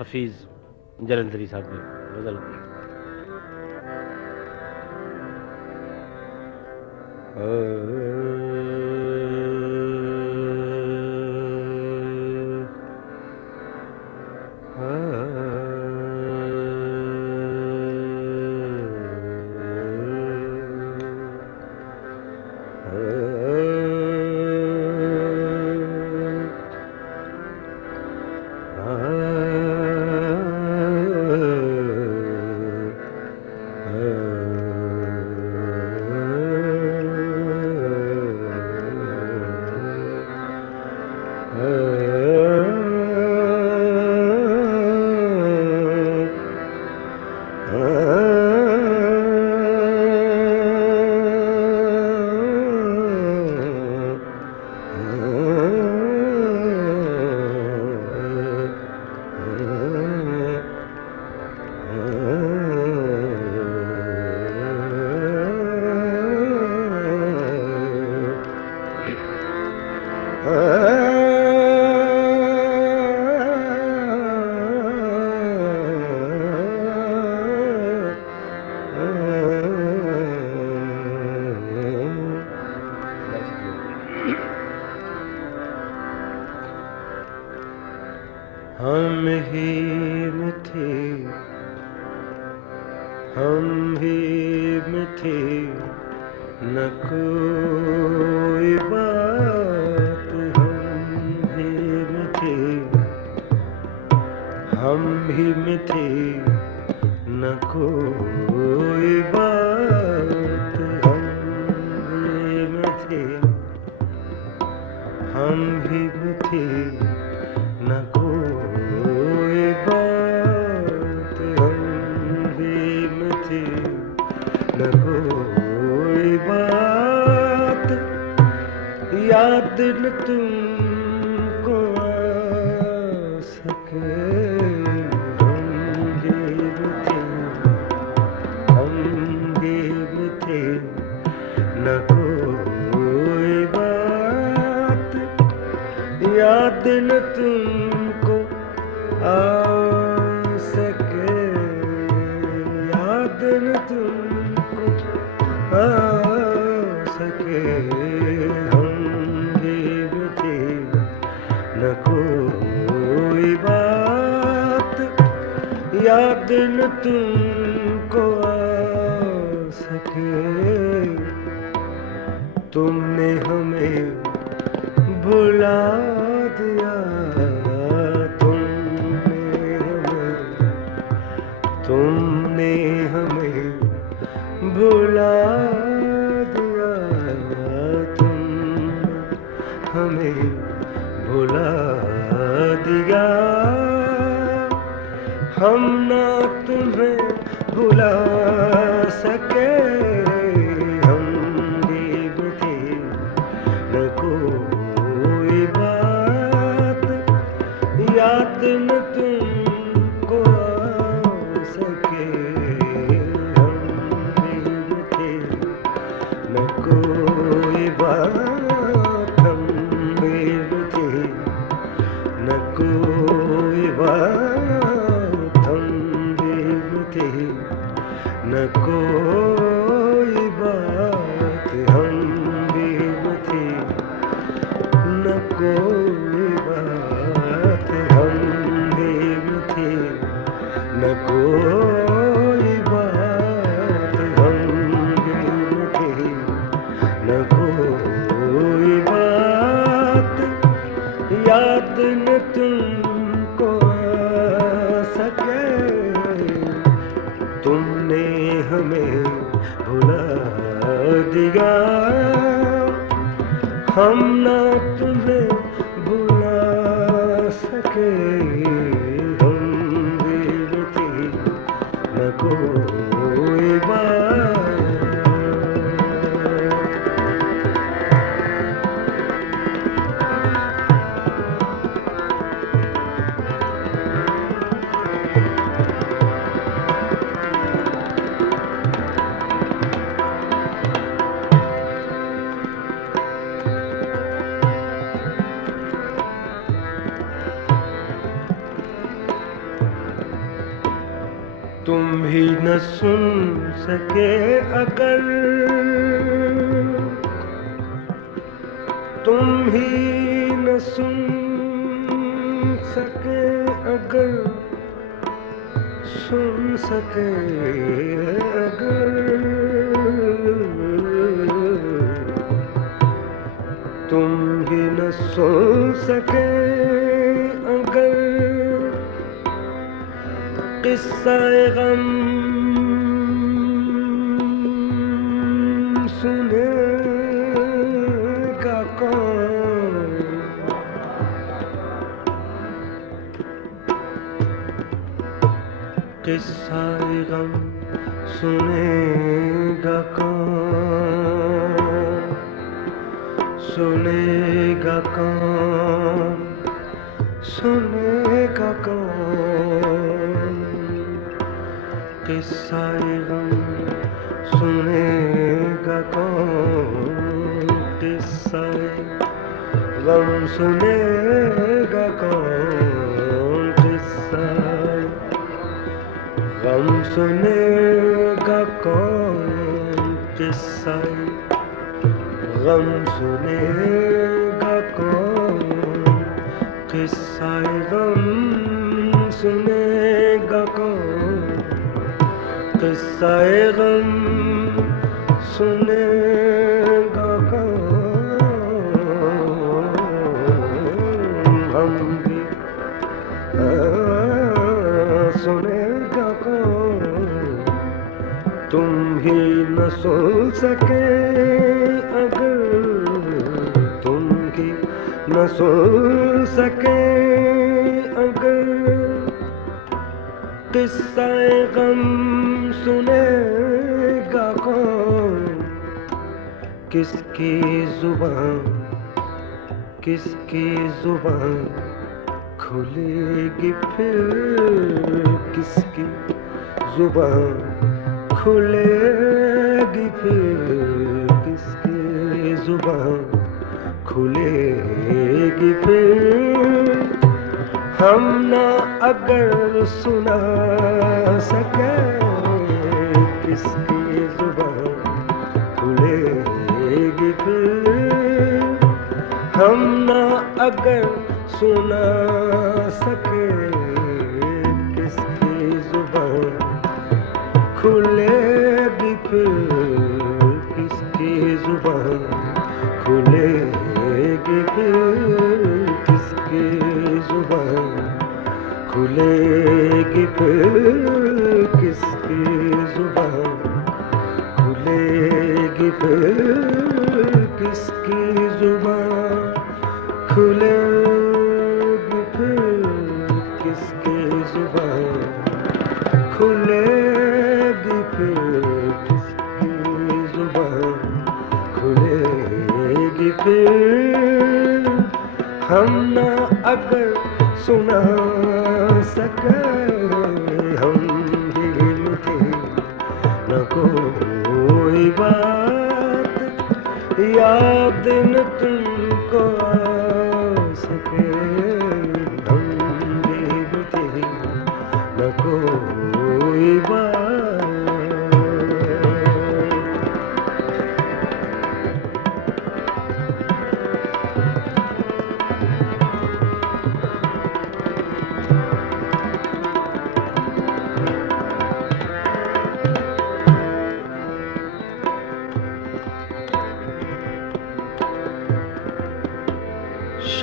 हफीज़ जलंधरी साहब की गज़ल। हम ही मिथे, हम ही मिथे, न कोई बात। हम ही मिथे, हम ही मिथे, न कोई बात। हम ही मिथे, हम ही मिथे, न कोई बात। हम भी मिथे, न कोई बात। याद न तुमको आ सके। हम भी मिथे, हम भी मिथे, न कोई बात। याद न तुमको आ सके। याद न तुमको आ सके। हम भी मिथे, न कोई बात। याद न तुमको आ सके। तुमने हमें भुला दिया। तुमने हमें भुला दिया। तुमने हमें भुला दिया। हम ना तुम्हें भुला सके। हम भी मिथे, न कोई बात। याद न तुमको आ सके। हम भी मिथे, न कोई बात। हम भी मिथे, न कोई बात। हम भी मिथे, न कोई बात। हम भी मिथे, न कोई बात। हम भी मिथे, न कोई बात। हम भी मिथे, न कोई बात। याद न तुमको आ सके। तुमने हमें भुला दिया। हम ना तुम्हें भुला सके। हम भी मिथे, न कोई बात। तुम ही न सुन सके अगर, तुम ही न सुन सके अगर, सुन सके अगर, तुम ही न सुन सके अगर, किस्सा-ए गम सुनेगा कौन, किस्सा-ए गम सुनेगा कौन, सुनेगा कौन, सुनेगा कौन, किस्सा-ए गम सुनेगा कौन, किस्सा-ए गम सुनेगा कौन, किस्सा-ए गम सुनेगा कौन, किस्सा-ए गम सुनेगा कौन, किस्सा-ए गम सुनेगा कौन, किस्सा-ए गम सुनेगा कौन, हम भी सुनेगा कौन, तुम ही न सुन सके अगर, तुम ही न सुन सके अगर, किस्सा-ए गम सुनेगा कौन, किसकी जुबान, किसकी जुबान खुलेगी फिर, किसकी जुबान खुलेगी फिर, किसकी जुबान खुलेगी फिर, हम ना अगर सुना सके, किसकी जुबान खुलेगी फिर, हम ना अगर सुना सके, किसकी जुबान खुलेगी फिर, किसकी जुबान खुलेगी फिर, किसकी जुबान खुलेगी फिर, किसकी जुबान खुलेगी फिर, किसकी जुबान खुलेगी फिर, किसकी जुबान खुलेगी फिर, किसकी जुबान खुलेगी फिर, हम ना अगर सुना सके, हम दिल की न कोई बात याद न तुमको आ सके, हम दिल की न कोई बात।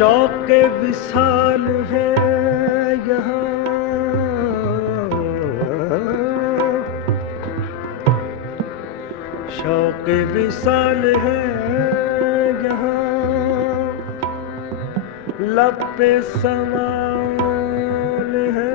शौक़ विसाल है यहाँ, शौक़ विसाल है यहाँ, लब पे सवाल है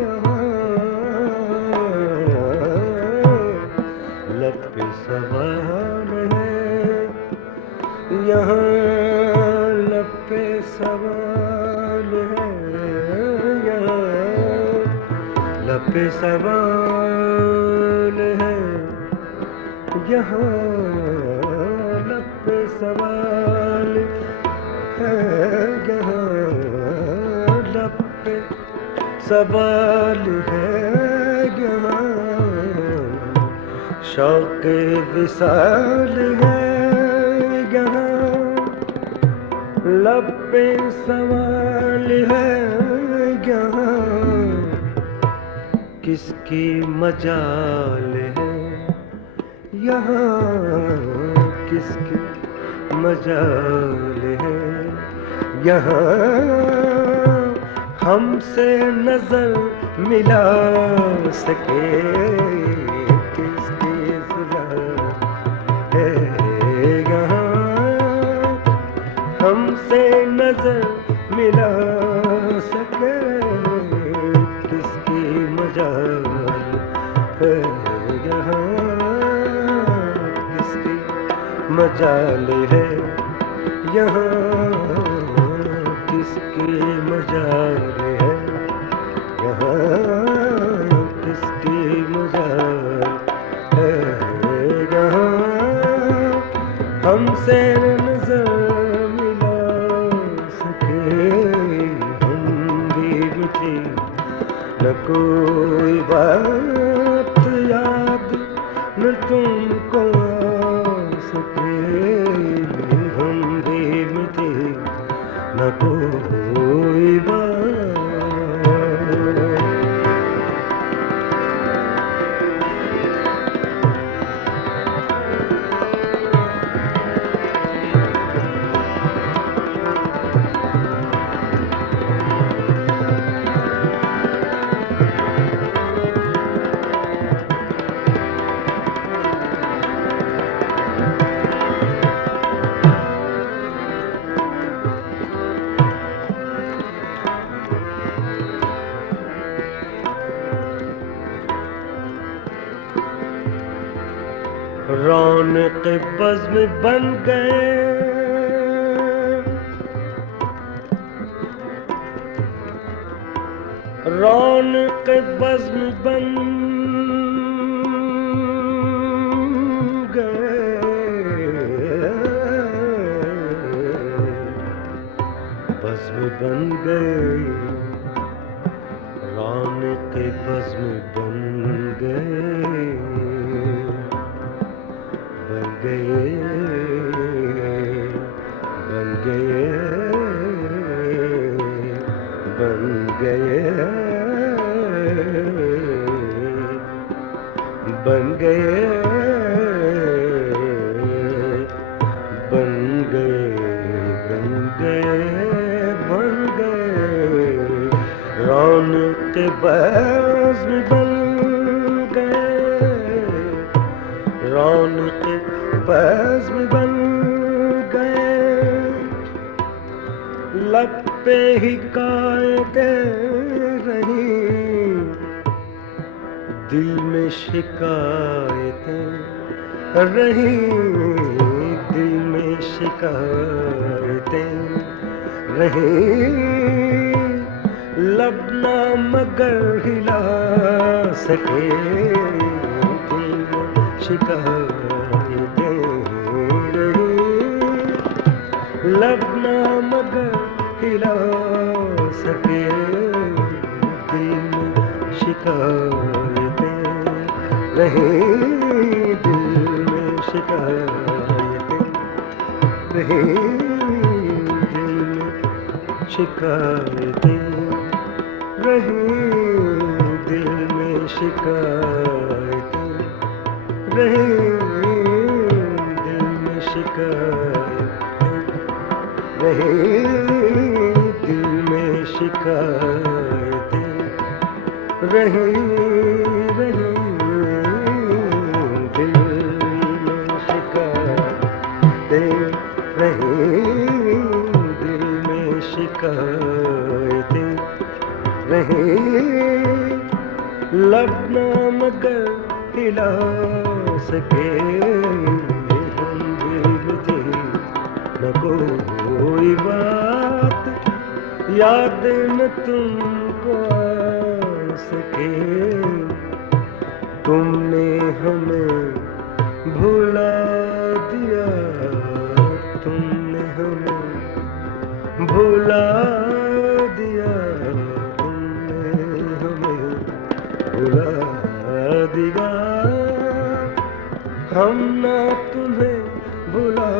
यहाँ, लब पे सवाल है यहाँ, लब पे सवाल है यहाँ, लब पे सवाल है यहाँ, लब पे सवाल है यहाँ, लब पे सवाल है यहाँ, शौक़ विसाल है यहाँ, लब पे सवाल है यहाँ, किसकी मजाल है यहाँ, किसकी मजाल है यहाँ, हमसे नजर मिला सके किसकी ज़रूरत है यहाँ, हमसे नजर मिला सके किसकी मजाल है यहाँ, किसकी मजाल है यहाँ, किसकी मजाल है यहाँ, किसकी मजाल है यहाँ, हमसे नजर मिला सके हम भी मिटे न कोई बात याद न तुमको आ सके, हम भी मिटे न कोई बात। रौनक बज़्म बन गए, रौनक बज़्म बन गए, बज़्म बन गए, रौनक बज़्म बन गए, बन गए, बन गए, बन गए, बन गए, बन गए, बन गए, बन गए, रौनक बज़्म बन गए, रौनक बज़्म बन गए, लब पे हिकायतें रही, दिल में शिकायतें रही, दिल में शिकायतें रही, लब ना मगर हिला सके, दिल में शिकायतें रही, लब ना मगर हिला सके, दिल में शिकायतें रही, दिल में शिकायतें रही, दिल में शिकायतें रही, दिल में शिकायतें रही, दिल में शिकायतें रही, दिल में शिकायतें रही, रही, दिल में शिकायतें रही, दिल में शिकायतें रही, लब ना मगर हिला सके, हम दिल थे न कोई बात याद न तुमको आ सके, तुमने हमें भुला दिया, तुमने हमें भुला दिया, तुमने रुला दिया। हम ना तुम्हें बुला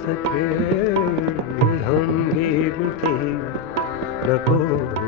सके, हम भी मिठी न कोई